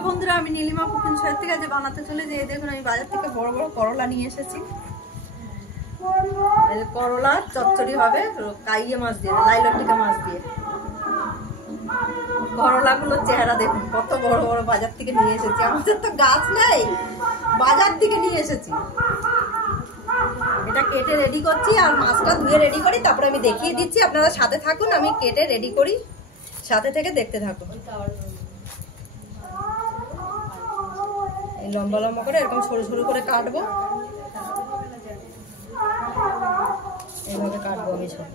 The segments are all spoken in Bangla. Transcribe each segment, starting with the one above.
হ্যালো বন্ধুরা, আমি নীলিমা কুকিং শো থেকে আজ বানাতে চলে যে দেখুন আমি বাজার থেকে বড় বড় করলা নিয়ে এসেছি। করলা চচ্চড়ি হবে কাইয়ে মাছ দিয়ে, লাইলটিকা মাছ দিয়ে। করলাগুলোর চেহারা দেখুন কত বড় বড়, বাজার থেকে নিয়ে এসেছি। আমাদের তো গাছ নেই, বাজার থেকে নিয়ে এসেছি। এটা কেটে রেডি করছি আর মাছটা ধুয়ে রেডি করি, তারপরে আমি দেখিয়ে দিচ্ছি। আপনারা সাথে থাকুন, আমি কেটে রেডি করি, সাথে থেকে দেখতে থাকুন। এই লম্বা লম্বা করে এরকম সরু সরু করে কাটবো, এইভাবে কাটবো আমি সব।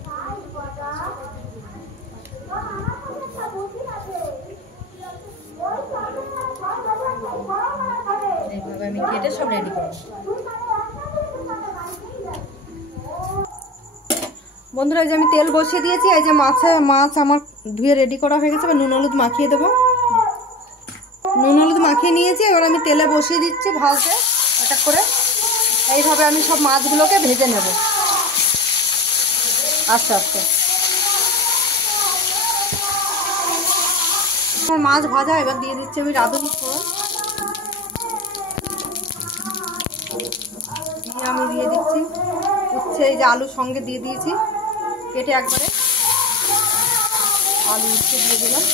এইভাবে আমি কেটে সব রেডি করবো। বন্ধুরা, এই যে আমি তেল বসিয়ে দিয়েছি। এই যে মাছ আমার ধুয়ে রেডি করা হয়ে গেছে। এবার নুন হলুদ মাখিয়ে দেবো। নুন হলুদ মাখিয়ে নিয়েছি, এবার আমি তেলে বসিয়ে দিচ্ছি ভাজতে একটা করে। এইভাবে আমি সব মাছগুলোকে ভেজে নেব আস্তে আস্তে। মাছ ভাজা, এবার দিয়ে দিচ্ছি আমি রাঁধুনি ফোড়ন। আমি দিয়ে দিচ্ছি উচ্ছে, এই যে আলুর সঙ্গে দিয়ে দিয়েছি কেটে একবারে। আলু উচ্ছে দিয়ে দিলাম।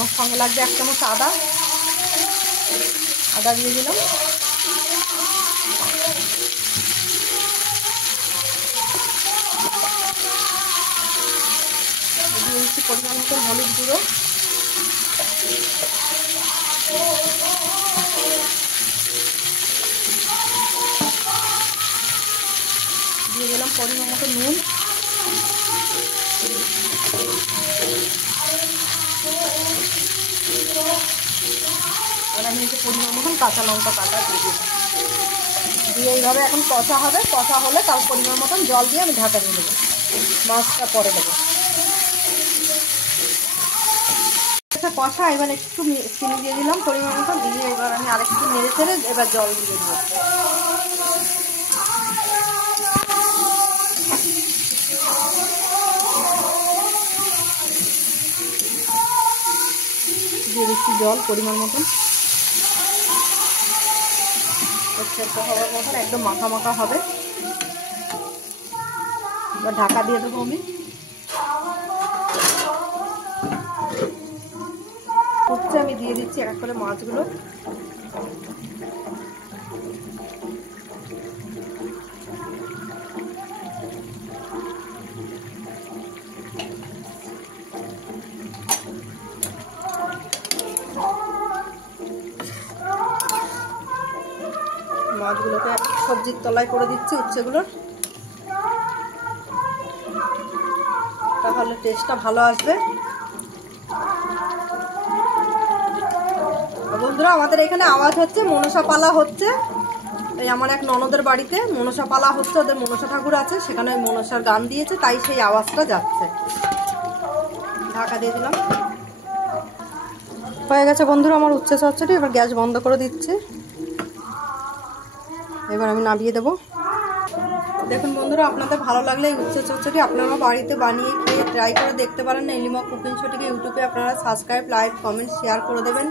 ওর সঙ্গে লাগবে 1 চামচ আদা দিয়ে দিলাম। দিয়ে দিচ্ছি পরিমাণ মতো হলুদ গুঁড়ো। দিয়ে দিলাম পরিমাণ মতো নুন। আর আমি একটু পরিমাণ মতন কাঁচা লঙ্কা কাটা দিয়ে দিলাম। দিয়ে এইভাবে এখন কষা হবে। কষা হলে তার পরিমাণ মতন জল দিয়ে আমি ঢাকা দিয়ে দেবো, মাছটা পরে দেবো। কষা, এবার একটু চিনি দিয়ে দিলাম পরিমাণ মতো। দিয়ে এবার আমি আরেকটু নেড়ে ছেড়ে এবার জল দিয়ে দেবো। দিয়ে দিচ্ছি জল পরিমাণ মতন, সেদ্ধ হওয়ার মতন একদম মাখা মাখা হবে। এবার ঢাকা দিয়ে দেবো আমি। হচ্ছে আমি দিয়ে দিচ্ছি এক করে মাছগুলো। মাছগুলোকে সবজির তলায় করে দিচ্ছি উচ্ছেগুলোর, তাহলে টেস্টটা ভালো আসবে। বন্ধুরা, আমাদের এখানে আওয়াজ হচ্ছে, মনসা পালা হচ্ছে। এই আমার এক ননদের বাড়িতে মনসা পালা হচ্ছে, ওদের মনসা ঠাকুর আছে, সেখানে ওই মনসার গান দিয়েছে, তাই সেই আওয়াজটা যাচ্ছে। ঢাকা দিয়ে দিলাম। হয়ে গেছে বন্ধুরা আমার উচ্ছে চচ্চড়ি। এবার গ্যাস বন্ধ করে দিচ্ছি। এবার আমি নামিয়ে দেবো। দেখুন বন্ধুরা, আপনাদের ভালো লাগলে এই উচ্ছে চচ্চড়ি আপনারা বাড়িতে বানিয়ে খেয়ে ট্রাই করে দেখতে পারেন। নীলিমা কুকিং শোটিকে ইউটিউবে আপনারা সাবস্ক্রাইব, লাইক, কমেন্ট, শেয়ার করে দেবেন।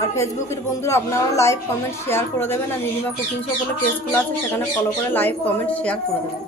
আর ফেসবুকের বন্ধুরা আপনারা লাইক, কমেন্ট, শেয়ার করে দেবেন। আর নীলিমা কুকিং শো বলে পেজ খোলা আছে, সেখানে ফলো করে লাইক, কমেন্ট, শেয়ার করে দেবেন।